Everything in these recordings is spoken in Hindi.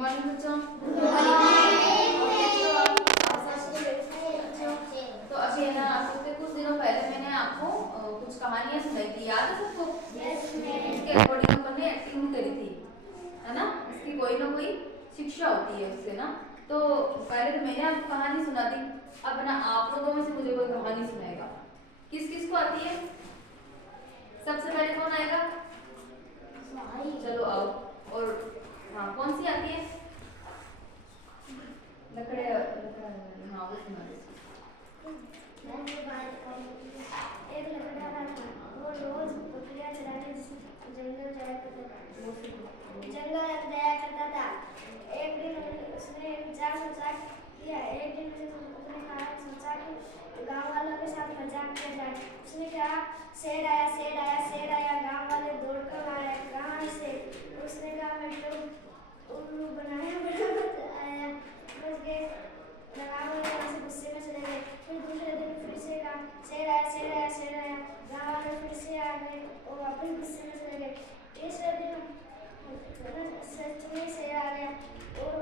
मॉर्निंग बच्चों। तो अभी है ना, आपसे कुछ दिनों पहले मैंने आपको कुछ कहानियां सुनाई थी, याद है सबको? इसके अकॉर्डिंग अपन ने एक्टिंग करी थी, है ना? इसकी कोई ना कोई शिक्षा होती है उससे ना। तो पहले तो मैंने आपको कहानी सुना दी, अब ना आप लोगों में से मुझे कोई कहानी सुनाएगा। किस किस को आती है? सबसे पहले कौन आएगा? चलो आओ। और हाँ, कौन सी आती है? लकड़े, हाँ वो सुना दे। एक लकड़ा था, वो रोज बकरियां चराने जंगल जाया करता था। एक दिन उसने विचार सोचा कि गांव वालों के साथ मजाक किया जाए। उसने कहा, शेर आया शेर आया शेर आया। गांव वाले दौड़कर आए, कहाँ से? उसने कहा, मैं तो उल्लू बनाया आया। बच गए। गांव वाले वहां से गुस्से में चले गए। फिर दूसरे दिन फिर से कहा, शेर आया शेर आया शेर आया। गांव वाले फिर से आ गए और वापस गुस्से में चले गए। तीसरे दिन सच में शेर आ गया और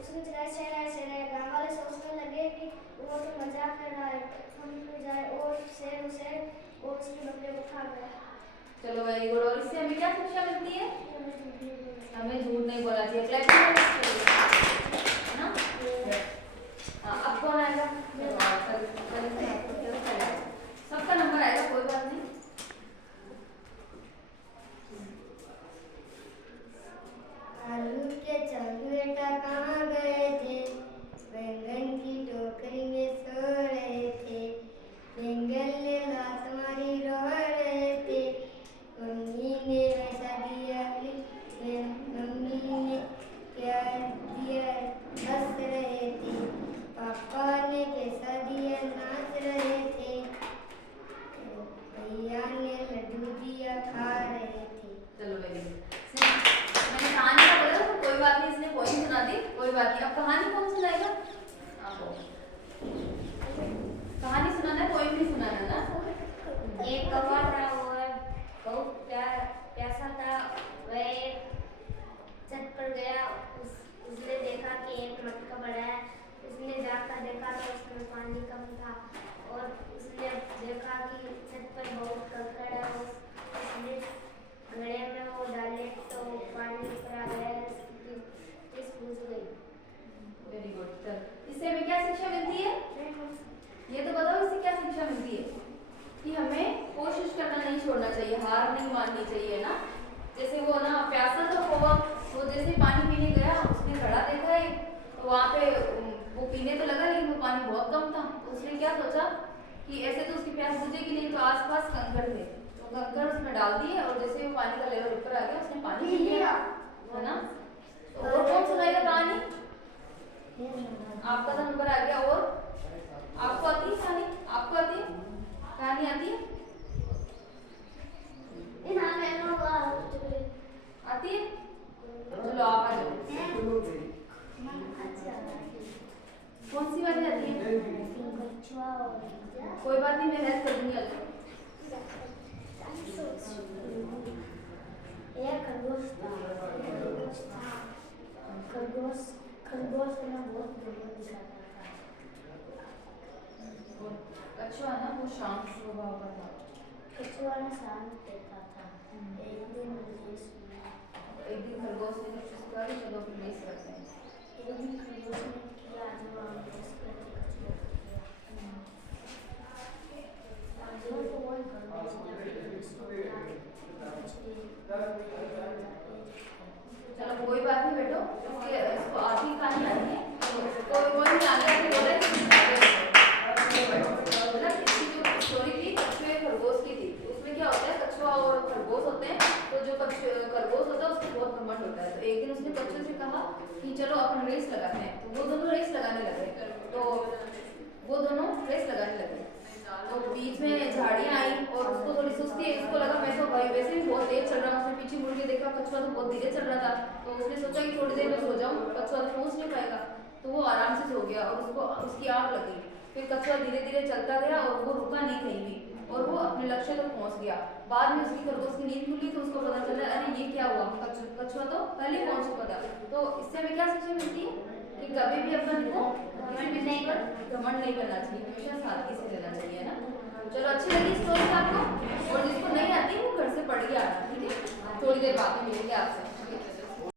उसने चलाया शेर आया शेर आया। गांव वाले सोचने लगे कि वो तो मजाक कर रहा है, हम तो जाए। और शेर और उसके बकरे को खा गया। चलो वेरी गुड। और इससे हमें क्या शिक्षा मिलती है? हमें झूठ नहीं बोलना चाहिए। क्लैपिंग है ना? अब कौन आएगा? सबका नंबर आएगा, कोई बात नहीं। आलू के चलूटा कहाँ गए थे? बैंगन की टोकरी में सो रहे थे। बैंगन ने लात मारी रो रहे थे। मम्मी ने वैसा दिया, मम्मी ने प्यार दिया, हंस रहे थे। पापा ने कैसा दिया, नाच रहे थे। भैया ने लड्डू दिया, खा रहे थे। चलो वेरी गुड। मैंने कहानी का बोला तो कोई बात नहीं, इसने पोएम सुना दी, कोई बात नहीं। अब कहानी कौन सुनाएगा? आपको कहानी सुनाना है, पोएम नहीं सुनाना ना। एक कौवा था, वो बहुत प्यासा था। वह एक छत पर गया। उसने देखा कि एक मटका बड़ा है। उसने जाकर देखा तो उसमें पानी कम था और उसने देखा कि छत पर बहुत कंकड़ है। उसने घड़े में वो डाले तो पानी ऊपर आ गया, बुझ गई। Very good. चल, इससे हमें क्या शिक्षा मिलती है? ये तो बताओ, इससे क्या शिक्षा मिलती है? कि हमें कोशिश करना नहीं छोड़ना चाहिए, हार नहीं माननी चाहिए ना। जैसे वो ना प्यासा था कौवा, वो जैसे पानी पीने गया, उसने घड़ा देखा है तो वहाँ पे वो पीने तो लगा, लेकिन वो पानी बहुत कम था। तो उसने क्या सोचा कि ऐसे तो उसकी प्यास बुझेगी नहीं, तो आसपास कंकड़ थे, तो कंकड़ उसमें डाल दिए और जैसे वो पानी का लेवल ऊपर आ गया, उसने पानी पी लिया, है ना। तो और कौन सुनाएगा कहानी? आपका तो नंबर आ गया। और आपको आती है कहानी? आपको आती है कहानी? आती है? आती है? चलो आप आ जाओ। कौन सी वाली आती है? कोई बात नहीं, मैं हेल्प कर दूंगी। आ जाओ। खरगोश को ना बहुत जरूरत दिखाता था। कछुआ ना वो शांत स्वभाव का था। कछुआ ना शांत रहता था। एक दिन खरगोश ने कुछ कहा, चलो फिर रेस करते हैं। एक दिन खरगोश ने किया जो हम रेस करते कछुआ को किया। जो तो वो खरगोश चलो कोई बात नहीं बेटो, इसको आधी कहानी आती है तो कोई नहीं आगे बोले। इसकी जो स्टोरी थी कछुए खरगोश की थी, उसमें क्या होता है, कछुआ और खरगोश होते हैं। तो जो खरगोश होता है उसको बहुत घमंड होता है। तो एक दिन उसने कछुए से कहा कि चलो अपन रेस लगाते हैं। तो वो दोनों रेस लगाने लगे। तो बीच में झाड़ियाँ आई और उसको थोड़ी सुस्ती है, उसको लगा मैं तो भाई वैसे भी बहुत तेज चल रहा हूँ। उसने पीछे मुड़ के देखा, कछुआ तो बहुत धीरे चल रहा था। तो उसने सोचा कि थोड़ी देर में सो जाऊँ, कछुआ तो पहुँच नहीं पाएगा। तो वो आराम से सो गया और उसकी आँख लगी। फिर कछुआ धीरे धीरे चलता गया और वो रुका नहीं कहीं भी, और वो अपने लक्ष्य तक पहुँच गया। बाद में उसकी खरगोश की नींद खुली तो उसको पता चला, अरे ये क्या हुआ, कछुआ तो पहले ही पहुँच चुका था। तो इससे हमें क्या शिक्षा कि कभी भी अपन को किसी भी चीज पर घमंड नहीं करना चाहिए, हमेशा सादगी से रहना चाहिए ना। चलो अच्छी लगी स्टोरी आपको, और जिसको नहीं आती वो घर से पढ़ के आना, ठीक है। थोड़ी देर बाद में मिलेंगे आपसे।